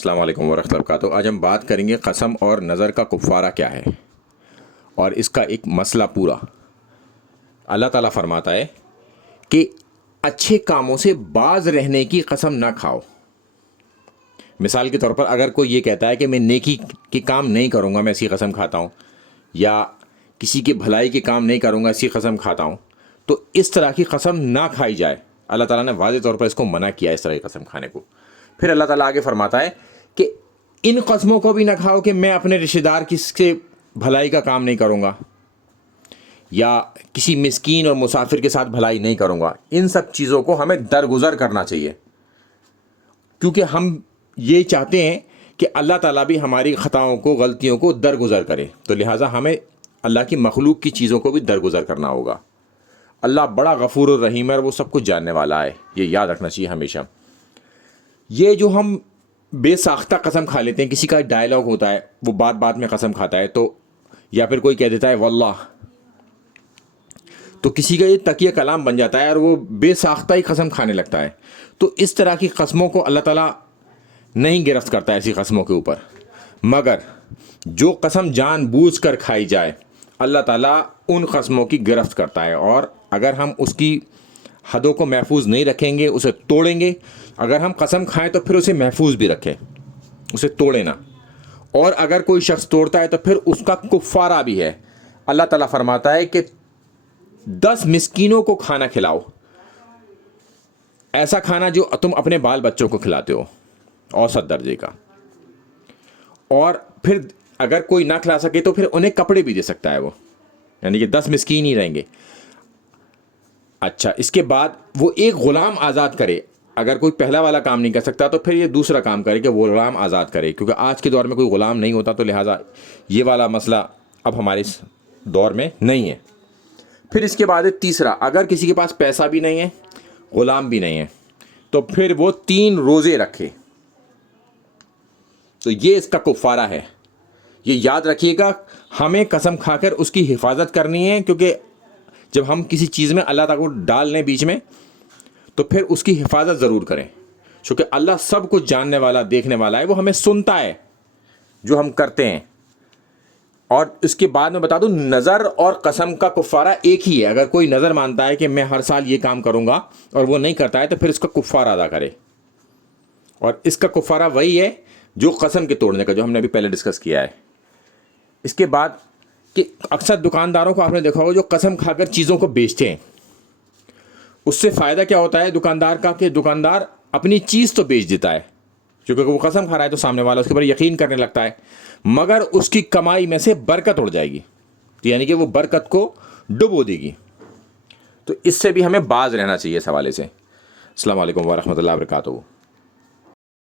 السلام علیکم ورحمۃ اللہ وبرکاتہ۔ آج ہم بات کریں گے قسم اور نظر کا کفارہ کیا ہے اور اس کا ایک مسئلہ پورا۔ اللہ تعالیٰ فرماتا ہے کہ اچھے کاموں سے باز رہنے کی قسم نہ کھاؤ۔ مثال کے طور پر اگر کوئی یہ کہتا ہے کہ میں نیکی کے کام نہیں کروں گا، میں ایسی قسم کھاتا ہوں، یا کسی کی بھلائی کے کام نہیں کروں گا، ایسی قسم کھاتا ہوں، تو اس طرح کی قسم نہ کھائی جائے۔ اللہ تعالیٰ نے واضح طور پر اس کو منع کیا اس طرح کی قسم کھانے کو۔ پھر اللہ تعالیٰ آگے فرماتا ہے کہ ان قسموں کو بھی نہ کھاؤ کہ میں اپنے رشتہ دار کس سے بھلائی کا کام نہیں کروں گا، یا کسی مسکین اور مسافر کے ساتھ بھلائی نہیں کروں گا۔ ان سب چیزوں کو ہمیں درگزر کرنا چاہیے، کیونکہ ہم یہ چاہتے ہیں کہ اللہ تعالیٰ بھی ہماری خطاؤں کو، غلطیوں کو درگزر کرے، تو لہٰذا ہمیں اللہ کی مخلوق کی چیزوں کو بھی درگزر کرنا ہوگا۔ اللہ بڑا غفور الرحیم ہے اور وہ سب کچھ جاننے والا ہے، یہ یاد رکھنا چاہیے ہمیشہ۔ یہ جو ہم بے ساختہ قسم کھا لیتے ہیں، کسی کا ڈائلاگ ہوتا ہے، وہ بات بات میں قسم کھاتا ہے، تو یا پھر کوئی کہہ دیتا ہے واللہ، تو کسی کا یہ تکیہ کلام بن جاتا ہے اور وہ بے ساختہ ہی قسم کھانے لگتا ہے۔ تو اس طرح کی قسموں کو اللہ تعالیٰ نہیں گرفت کرتا ہے، ایسی قسموں کے اوپر۔ مگر جو قسم جان بوجھ کر کھائی جائے، اللہ تعالیٰ ان قسموں کی گرفت کرتا ہے، اور اگر ہم اس کی حدوں کو محفوظ نہیں رکھیں گے، اسے توڑیں گے، اگر ہم قسم کھائیں تو پھر اسے محفوظ بھی رکھیں، اسے توڑیں نہ۔ اور اگر کوئی شخص توڑتا ہے تو پھر اس کا کفارہ بھی ہے۔ اللہ تعالیٰ فرماتا ہے کہ 10 مسکینوں کو کھانا کھلاؤ، ایسا کھانا جو تم اپنے بال بچوں کو کھلاتے ہو، اوسط درجے کا۔ اور پھر اگر کوئی نہ کھلا سکے تو پھر انہیں کپڑے بھی دے سکتا ہے وہ، یعنی کہ 10 مسکین ہی رہیں گے۔ اچھا، اس کے بعد وہ ایک غلام آزاد کرے۔ اگر کوئی پہلا والا کام نہیں کر سکتا تو پھر یہ دوسرا کام کرے کہ وہ غلام آزاد کرے، کیونکہ آج کے دور میں کوئی غلام نہیں ہوتا، تو لہٰذا یہ والا مسئلہ اب ہمارے اس دور میں نہیں ہے۔ پھر اس کے بعد ہے تیسرا، اگر کسی کے پاس پیسہ بھی نہیں ہے، غلام بھی نہیں ہے، تو پھر وہ 3 روزے رکھے، تو یہ اس کا کفارہ ہے۔ یہ یاد رکھیے گا، ہمیں قسم کھا کر اس کی حفاظت کرنی ہے، کیونکہ جب ہم کسی چیز میں اللہ تعالیٰ کو ڈال لیں بیچ میں، تو پھر اس کی حفاظت ضرور کریں، چونکہ اللہ سب کچھ جاننے والا، دیکھنے والا ہے، وہ ہمیں سنتا ہے جو ہم کرتے ہیں۔ اور اس کے بعد میں بتا دوں، نظر اور قسم کا کفارہ ایک ہی ہے۔ اگر کوئی نظر مانتا ہے کہ میں ہر سال یہ کام کروں گا اور وہ نہیں کرتا ہے، تو پھر اس کا کفارہ ادا کرے، اور اس کا کفارہ وہی ہے جو قسم کے توڑنے کا، جو ہم نے ابھی پہلے ڈسکس کیا ہے۔ اس کے بعد کہ اکثر دکانداروں کو آپ نے دیکھا ہوگا جو قسم کھا کر چیزوں کو بیچتے ہیں، اس سے فائدہ کیا ہوتا ہے دکاندار کا، کہ دکاندار اپنی چیز تو بیچ دیتا ہے، کیونکہ وہ قسم کھا رہا ہے تو سامنے والا اس کے اوپر یقین کرنے لگتا ہے، مگر اس کی کمائی میں سے برکت اڑ جائے گی، یعنی کہ وہ برکت کو ڈبو دے گی۔ تو اس سے بھی ہمیں باز رہنا چاہیے اس حوالے سے۔ السلام علیکم ورحمۃ اللہ وبرکاتہ۔